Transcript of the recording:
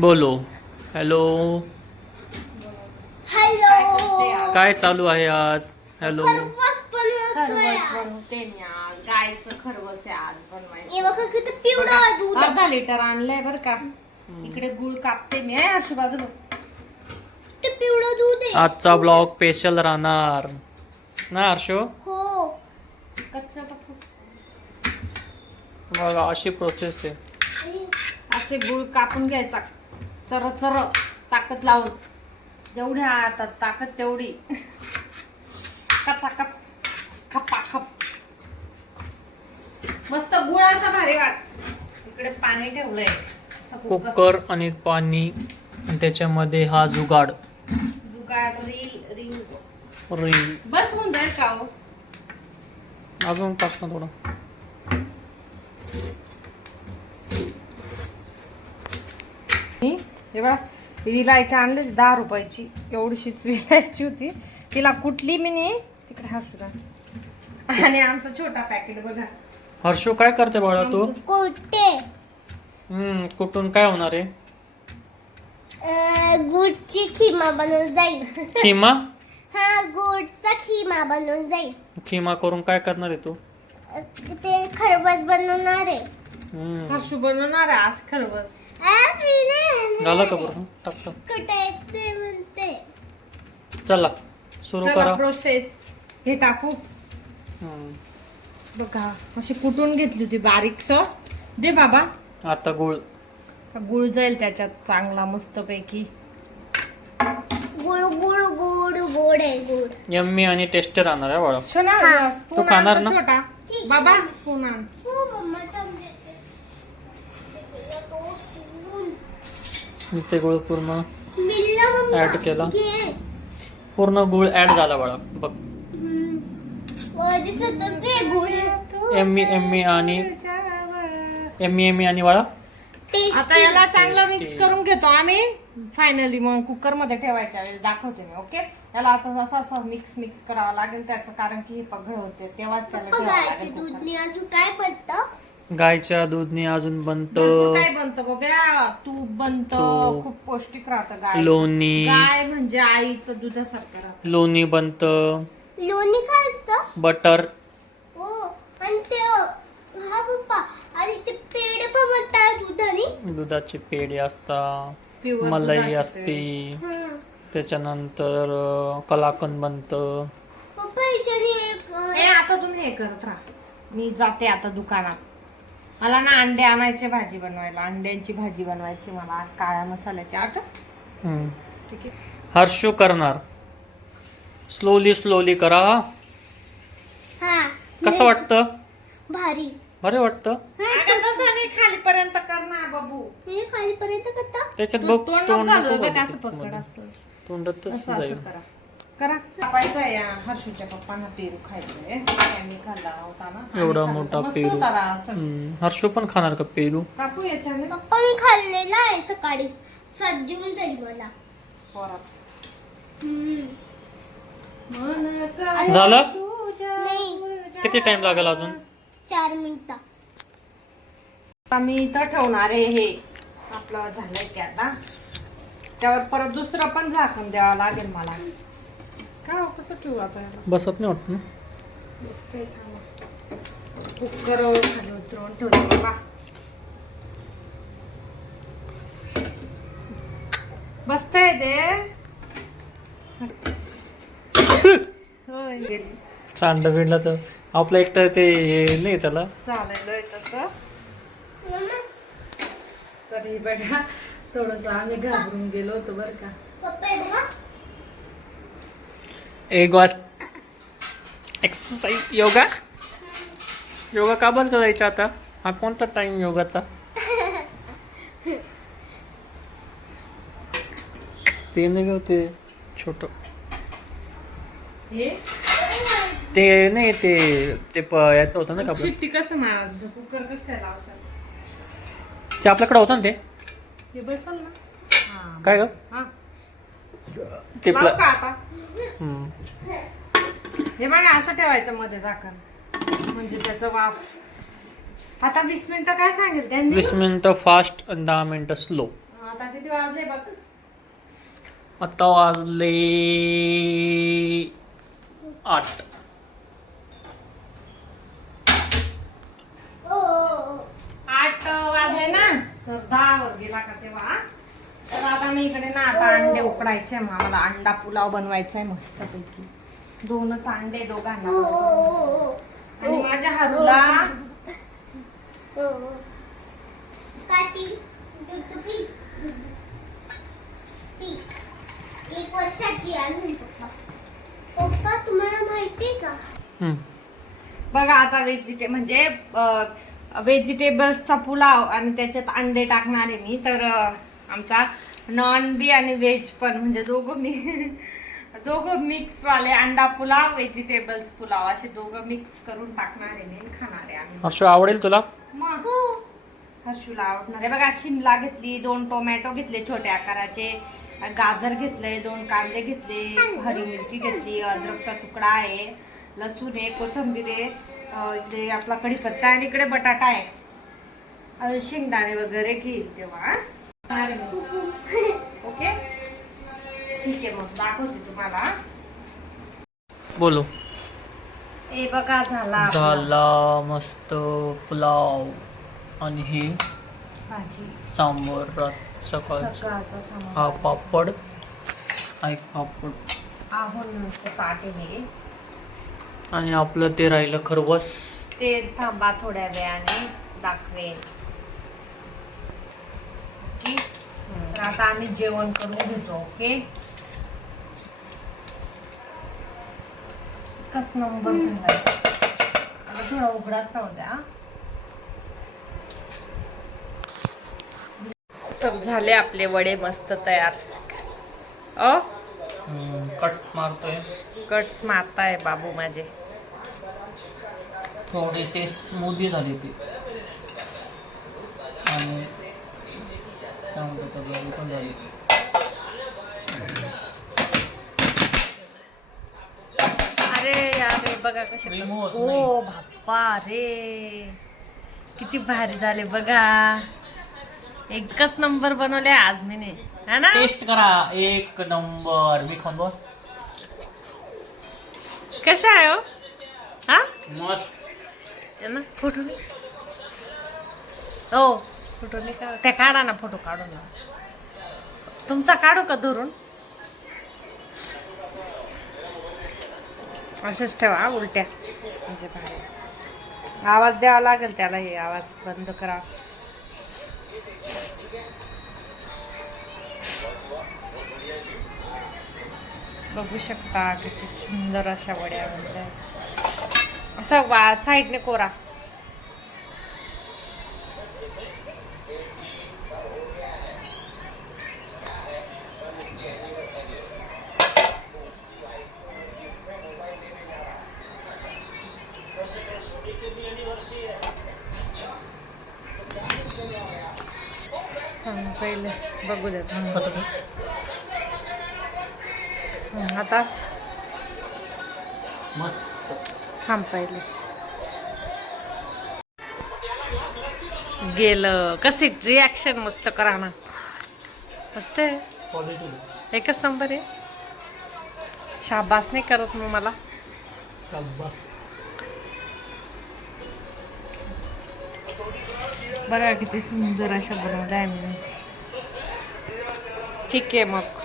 बोलो. Hello. Hello. काय चालू आहे आज? हॅलो. खरवस बनवतोय. बनवते मी आज. गायचं खरवस आहे आज बनवायचं. हे बघा किती पिवळं आहे दूध. अर्धा लिटर आणलंय बर का. इकडे गुळ कापते मी आजूबाजूला. ते पिवळं दूध आहे. आजचा ब्लॉग स्पेशल राहणार ना हर्षो? हो. कच्चा तर बघा अशी प्रोसेस आहे. असे गुळ कापून घ्यायचा चर चर ताकद लावून. जेवढ्या हातात ताकद तेवढी कचाकच खप्पा खप. मस्त गुळाचा भारी वाट. इकडे पाणी ठेवलंय कुकर आणि पाणी आणि त्याच्यामध्ये हा जुगाड जुगाड रील बस होऊन जाईल का हो? अजून टाक ना थोडं. हे बघा विलायची आणली 10 रुपयाची. एवढीशीच विलायची होती. तिला कुठली मी नाही तिकडे हसू. आणि आमचा छोटा पॅकेट बघा. हर्षो काय करते बाळा तू? कोटे. कुठून काय होणार आहे? गुडची खिमा बनवून जाईल. खिमा? हा, गुडचा खिमा बनवून जाईल. खिमा करून काय करणार आहे तू? ते खरवस बनवणार आहे. हर्षू बनवणार आहे आज खरवस. झालं का बरं? टाकतो. कुठे ते म्हणते. चला सुरू करा. प्रोसेस हे टाकू. बघा अशी कुटून घेतली होती बारीकस. दे बाबा. आता गुळ. गुळ जाईल त्याच्यात चांगला मस्त पैकी. गुळ गुळ गुळ गोड आहे गुड. यम्मी आणि टेस्टी राहणार आहे बाळा. सोना तू खाणार ना? छोटा बाबा स्पून आण. हो मम्मा थांब देते. तो स्पून. इथे गुळ पूर्ण मिळला मम्मा. ऍड केला. घे. पूर्ण गुळ ऍड झाला बाळा. बघ दिसतच आहे गुळ. एम्मी आणि बाळा. आता याला चांगलं मिक्स करून घेतो आम्ही. फायनली मग कुकर मध्ये ठेवायच्या वेळेस दाखवते मी. ओके. याला आता असं मिक्स करावं लागेल त्याचं, कारण की हे पगळ होते तेव्हाच त्याला ठेवावं गायची लागेल कुकर. दूधनी अजून काय बनतं? गायच्या दूधनी अजून भरपूर बनत. काय बनतं बाबा. तूप बनतं. तूप. खूप पौष्टिक राहतं गाय. लोणी. गाय म्हणजे आईचं दुधासारखं राहतं. लोणी बनत. लोणी काय असतं? बटर. हो. आणि ते हा पप्पा, आणि ते पेढे पण बनतात दुधानी. दुधाचे पेढे असतात. Pure मलाई दुधाचे असते. पेढे. त्याच्यानंतर कलाकंद बनत. पप्पा याच्याने एक ए आता तुम्ही हे करत राहा. मी जाते आता दुकानात. मला ना अंडे आणायचे भाजी बनवायला. अंड्यांची भाजी बनवायची मला आज काळ्या मसाल्याची. ठीक आहे. हर्षू करणार. स्लोली करा. हा. कसं वाटतं? भारी. बरं वाटतं. अगं तसं नाही, खालीपर्यंत कर ना बाबू. हे खालीपर्यंत करता. त्याच्यात तू बघ तोंड तोंड नको नको घालू बघ. घालू असं पकड मध्ये. असं. तोंडातच असं जाईल. असं करा. कापायचा या हर्षूच्या पप्पांना पेरू खायचंय. त्यांनी खाल्ला होता ना. एवढा आम्ही मोठा खाल्ला. मस्त पेरू. होता ना असं. हर्षू पण खाणार का पेरू? कापू याच्याने पप्पा मी खाल्लेला आहे सकाळी. सजवून जाईल मला. पोरात. हम्म. झालं? नाही, किती टाइम लागेल अजून? 4 मिनिटं. आम्ही इथं ठेवणार आहे. हे आपलं झालंय ते आता. त्यावर परत दुसरं पण झाकण द्यावं लागेल मला. काय कसं ठेवू आता याला? बसत नाही वाटत ना. दिसतंय थांबा. कुकर खाली उतरवून ठेवलं बाबा. बसतंय ते. होय सांड बिडला तर आपलं एकटं ते नाही त्याला. चालेल तसं. तरी बघा थोडस आम्ही घाबरून गेलो होतो बरं का. पप्पा हे बघा. एक वाज एक्सरसाइज योगा का बरं करायचा आता? हा कोणता टाइम योगाचा? ते नाही ग ते छोट. हे ते नाही ते ते याचं होतं ना का आपलं. शिट्टी कसं माज कुकर कसं काय लावशाल? ते आपल्याकडे होतं ना ते. हे बसल ना. काय ग? हा ते लावू का आता? हम्म. हे बघा असं ठेवायचं मध्ये झाकण, म्हणजे त्याचं वाफ आता 20 मिनिटं काय सांगेल त्यांनी? 20 मिनिटं फास्ट आणि 10 मिनिटं स्लो. आता किती वाजले बघ? आता वाजले 8. ओ, 8 वाजले ना, तर 10 वर गेला का तेव्हा. तर आता मी इकडे ना आता अंडे उकडायचे, मला अंडा पुलाव बनवायचा आहे मस्तपैकी. 2च अंडे दोघांना. आणि माझ्या हारूला काय पी? दूध पी. पी. 1 वर्षाची अजून पप्पा. पप्पा तुम्हाला माहिती का? बघा आता व्हेजिटेबल्सचा पुलाव आणि त्याच्यात अंडे टाकणार आहे मी. तर आमचा नॉन बी आणि व्हेज पण म्हणजे दोघं मिक्स वाले अंडा पुलाव, व्हेजिटेबल्स पुलाव असे दोघं मिक्स करून टाकणार आहे मी, खाणार आहे आम्ही. असं आवडेल तुला? मग हर्षूला आवडणार आहे. बघा शिमला घेतली, 2 टोमॅटो घेतले छोट्या आकाराचे, गाजर घेतले, 2 कांदे घेतले, हरी मिरची घेतली, अद्रकचा तुकडा आहे, लसूण आहे, कोथिंबीर आहे, इकडे आपला कढीपत्ता आणि इकडे बटाटा आहे. आणि शेंगदाणे वगैरे घेईल तेव्हा. ओके ठीक आहे, मग दाखवते तुम्हाला. बोलो. हे बघा झाला मस्त पुलाव आणि ही भाजी सांबर सकाळचं. सकाळचा सामान. हा पापड, हा एक पापड आहोंचं ताट आहे. आणि आपलं ते राहिलं खरवस. ते थांबा थोड्या वेळाने दाखवेन. तर आता आम्ही जेवण करून घेतो. ओके. कस नंबर झालाय. आता थोडा उघडाच राहू द्या. तर झाले आपले वडे मस्त तयार. कट्स मारतोय. कट्स मारताय बाबू माझे. थोडेसे स्मूदी झाले ते. आणि काय म्हणतात त्याला, पण झाले. अरे अरे बघा कसे. Remote नाही. ओ बाप्पा रे, किती भारी झाले बघा. एकच नंबर बनवले आज मीने, है ना? टेस्ट करा, 1 नंबर. मी खांबो. कसा आहे हो? हा मस्त. है ना? फोटो हो, फोटो नाही का? त्या काढा ना, फोटो काढू ना. तुमचा काढू का धरून? असेच ठेवा उलट्या, म्हणजे बाहेर आवाज द्यावा लागेल त्याला. हे आवाज बंद करा. बघू शकता किती सुंदर अशा वड्या बनल्या. असं साईडने कोरा. पहिले बघू द्या कसं ते? आता मस्त. थांब पहिले. गेलं. कशी रिॲक्शन मस्त करा ना. मस्त आहे. क्वालिटी एकच नंबर आहे. शाबास नाही करत मग मला. शाबास. बघा किती सुंदर अशा बनवल्या आहे मी. ठीक आहे मग.